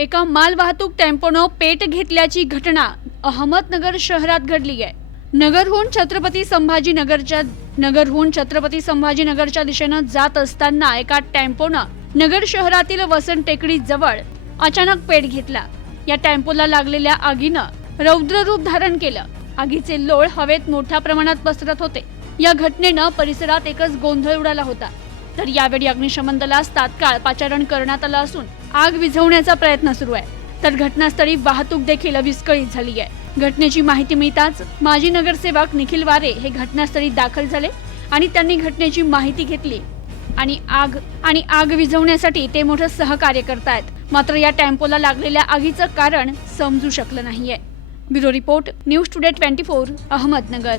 एका मालवाहतूक टेम्पोनं पेट घेतल्याची घटना अहमदनगर शहरात घडली आहे. नगरहून छत्रपती संभाजीनगरच्या नगरहून छत्रपती संभाजीनगरच्या दिशेनं जात असताना एका टेम्पोनं नगर शहरातील वसंत टेकडी जवळ अचानक पेट घेतला. या टेम्पोला लागलेल्या आगीनं रौद्र रूप धारण केलं. आगीचे लोळ हवेत मोठ्या प्रमाणात पसरत होते. या घटनेनं परिसरात एकच गोंधळ उडाला होता. तर यावेळी अग्निशमन दलास तात्काळ पाचारण करण्यात आलं असून आग विझवण्याचा प्रयत्न सुरू आहे. तर घटनास्थळी वाहतूक देखील विस्कळीत झाली आहे. घटनेची माहिती मिळताच माजी नगरसेवक निखिल वारे हे घटनास्थळी दाखल झाले आणि त्यांनी घटनेची माहिती घेतली. आणि आग आणि आग विझवण्यासाठी ते मोठं सहकार्य करतायत. मात्र या टेम्पोला लागलेल्या आगीचं कारण समजू शकलं नाहीये. Bureau report News Today twenty four Ahmednagar.